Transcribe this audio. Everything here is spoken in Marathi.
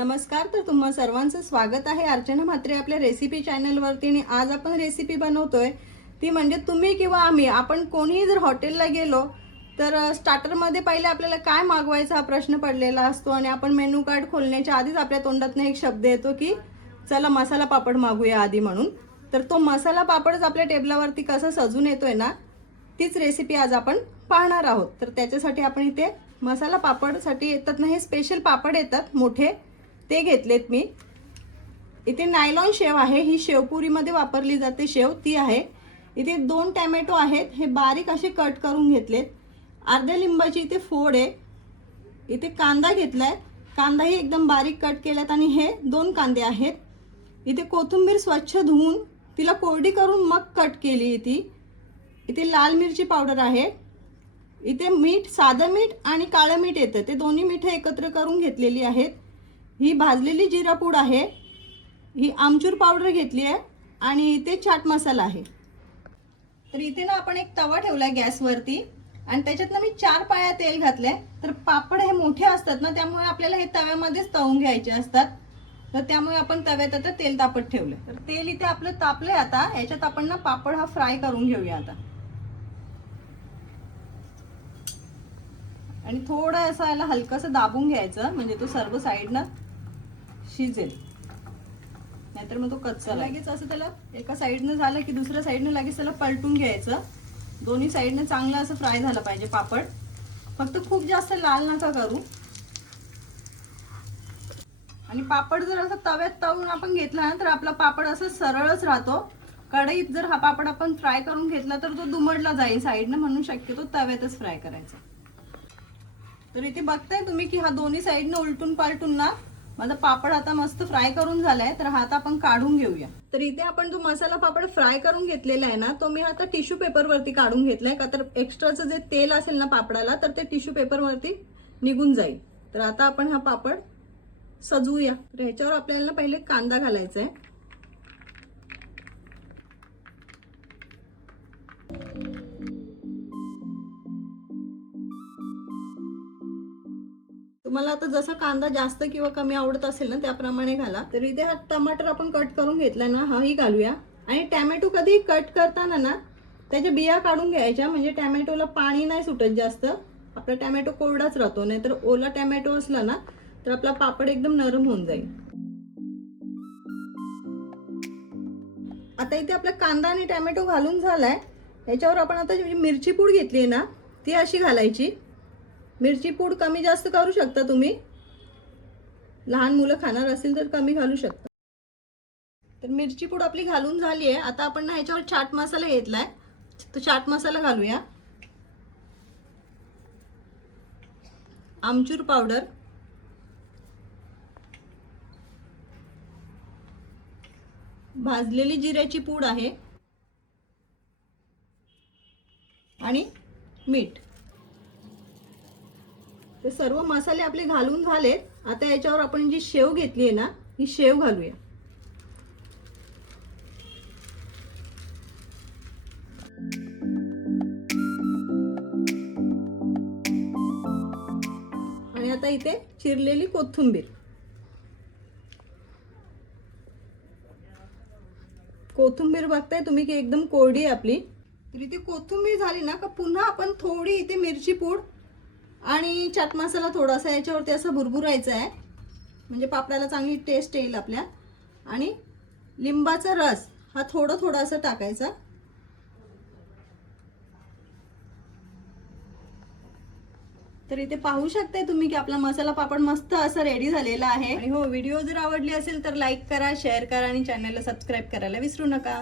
नमस्कार. तर तुम्हा सर्वांचं स्वागत आहे अर्चना म्हात्रे आपल्या रेसिपी चॅनलवरती. आणि आज आपण रेसिपी बनवतोय ती म्हणजे तुम्ही किंवा आम्ही आपण कोणीही जर हॉटेलला गेलो तर स्टार्टरमध्ये पहिले आपल्याला काय मागवायचा हा प्रश्न पडलेला असतो आणि आपण मेनू कार्ड खोलण्याच्या आधीच आपल्या तोंडातून एक शब्द येतो की चला मसाला पापड मागूया आधी म्हणून. तर तो मसाला पापडच आपल्या टेबलावरती कसा सजून येतोय ना, तीच रेसिपी आज आपण पाहणार आहोत. तर त्याच्यासाठी आपण इथे मसाला पापडसाठी येतात ना, हे स्पेशल पापड येतात मोठे, ते घेतलेत मी. इथे नायलॉन शेव आहे, ही शेवपुरीमध्ये वापरली जाते शेव ती आहे. इथे 2 टोमॅटो आहेत, हे बारीक असे कट करून घेतलेत. अर्ध्या लिंबाची इथे फोड आहे. इथे कांदा घेतलाय, कांदाही एकदम बारीक कट केलात आणि हे 2 कांदे आहेत. इथे कोथिंबीर स्वच्छ धुवून तिला कोरडी करून मग कट केली ती. इथे लाल मिरची पावडर आहे. इथे मीठ, साधं मीठ आणि काळं मीठ येतं, ते दोन्ही मीठ एकत्र करून घेतलेली आहेत. ही भाजलेली जिरा पूड आहे. ही आमचूर पावडर घेतली आहे आणि इथे चाट मसाला आहे. तर इथे ना आपण एक तवा ठेवलाय गॅसवरती आणि त्याच्यात ना मी 4 पाया तेल घातलंय. तर पापड हे मोठे असतात ना, त्यामुळे आपल्याला हे तव्यामध्येच तळून घ्यायचे असतात. तर त्यामुळे आपण तव्यात आता तेल तापत ठेवलंय. तर तेल इथे आपलं तापलंय. आता याच्यात आपण ना पापड हा फ्राय करून घेऊया आता. आणि थोडं असं याला हलकंसं दाबून घ्यायचं म्हणजे तो सर्व साईडनं शिजेल, नाहीतर मग तो कच्चा. लगेच असं त्याला एका साईडनं झालं की दुसऱ्या साईडनं लगेच त्याला पलटून घ्यायचं. दोन्ही साईडनं चांगलं असं फ्राय झालं पाहिजे पापड. फक्त खूप जास्त लाल नका करू. आणि पापड जर असं तव्यात तळून आपण घेतला ना तर आपला पापड असं सरळच राहतो. कढईत जर हा पापड आपण फ्राय करून घेतला तर तो दुमडला जाईल साईडनं, म्हणून शक्यतो तव्यातच फ्राय करायचा. तर इथे बघताय तुम्ही की हा दोन्ही साईडनं उलटून पालटून ना माझा पापड आता मस्त फ्राय करून झालाय. तर हा आता आपण काढून घेऊया. तर इथे आपण जो मसाला पापड फ्राय करून घेतलेला आहे ना, तो मी आता टिश्यू पेपर वरती काढून घेतलाय. का तर एक्स्ट्राचं जे तेल असेल ना पापडाला तर ते टिश्यू पेपर वरती निघून जाईल. तर आता आपण हा पापड सजवूया. तर ह्याच्यावर आपल्याला पहिले कांदा घालायचा आहे. तुम्हाला आता जसा कांदा जास्त किंवा कमी आवडत असेल ना त्याप्रमाणे घाला. तर इथे हा टमाटर आपण कट करून घेतलाय ना, हाही घालूया. आणि टॅमॅटो कधी कट करताना ना त्याच्या बिया काढून घ्यायच्या, म्हणजे टॅमॅटोला पाणी नाही सुटत जास्त. आपला टॅमॅटो कोरडाच राहतो, नाहीतर ओला टॅमॅटो असला ना तर आपला पापड एकदम नरम होऊन जाईल. आता इथे आपला कांदा आणि टॅमॅटो घालून झालाय. याच्यावर आपण आता मिरची पूड घेतली ना ती अशी घालायची. मिरची पूड कमी जास्त करू शकता तुम्ही, लहान मुलं खाणार असेल तर कमी घालू शकता. तर मिरची पूड आपली घालून झाली आहे. आता आपण ना ह्याच्यावर चाट मसाला घेतलाय, तो चाट मसाला घालूया. आमचूर पावडर, भाजलेली जिऱ्याची पूड आहे आणि मीठ. ते सर्व मसाले आपले घालून झालेत. आता याच्यावर आपण जी शेव घेतली आहे ना ही शेव घालूया. आणि आता इथे चिरलेली कोथिंबीर. कोथिंबीर बघताय तुम्ही की एकदम कोरडी आहे आपली. तर इथे कोथिंबीर झाली ना का पुन्हा आपण थोडी इथे मिरची पूड आणि चाट मसाला थोडासा याच्यावरती असं भुरभुरायचा आहे, म्हणजे पापडाला चांगली टेस्ट येईल आपल्या. आणि लिंबाचा रस हा थोडं असं टाकायचा. तर इथे पाहू शकताय तुम्ही की आपला मसाला पापड मस्त असा रेडी झालेला आहे. आणि हो, व्हिडिओ जर आवडली असेल तर लाईक करा, शेअर करा आणि चॅनलला सबस्क्राईब करायला विसरू नका.